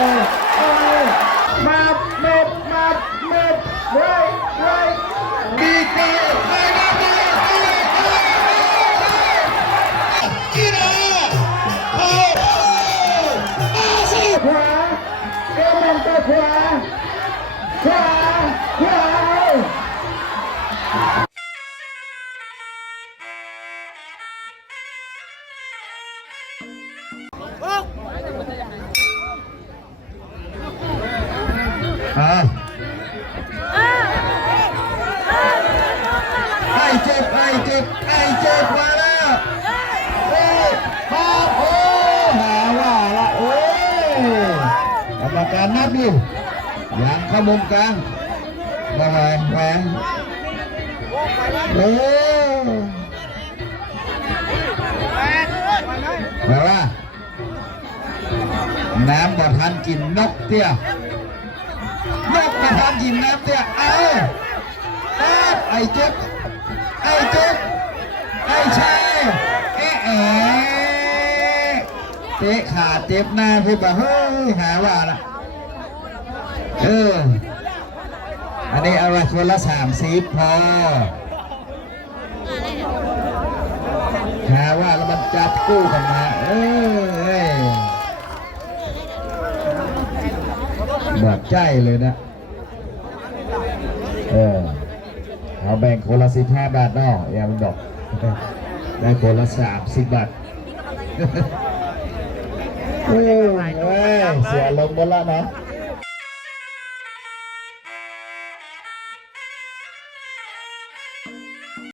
มาเม็ดมาเม็ดไวไว้ดีเจไปนะไปกีฬาโอ้อาชีพขวาเอ็มตัวขวาขวาขวาอ่ ไอ้เจ็บไอ้เจ็บไอ้เจ็บมาแล้วโอ้พอโอ้หาว่าละโอ้กรรมการนับอยู่ยังเข้ามุมกลางมาแหวงแหวงโอ้แปลว่าน้ำบ่ทันกินนกเตี้ย กมาทำกินน้ำเนี่ยเอาเอาไอ้เจ็บไอ้เจ็บไอ้ชายเอ๊ะเอ๊ะเตะขาเจ็บหน้าพี่บ่าเฮ้ยหาว่าละเอออันนี้เอาไว้คนละสามสิบพอหาว่าแล้วมันจับกู้กันมาเออเอ้ยแบบใจเลยนะ เออเอาแบ่งคนละสิบห้าบาทเนาะอย่ามันดอกได้คนละสามสิบบาทเฮ้ยเสียลมหมดแล้วเนาะ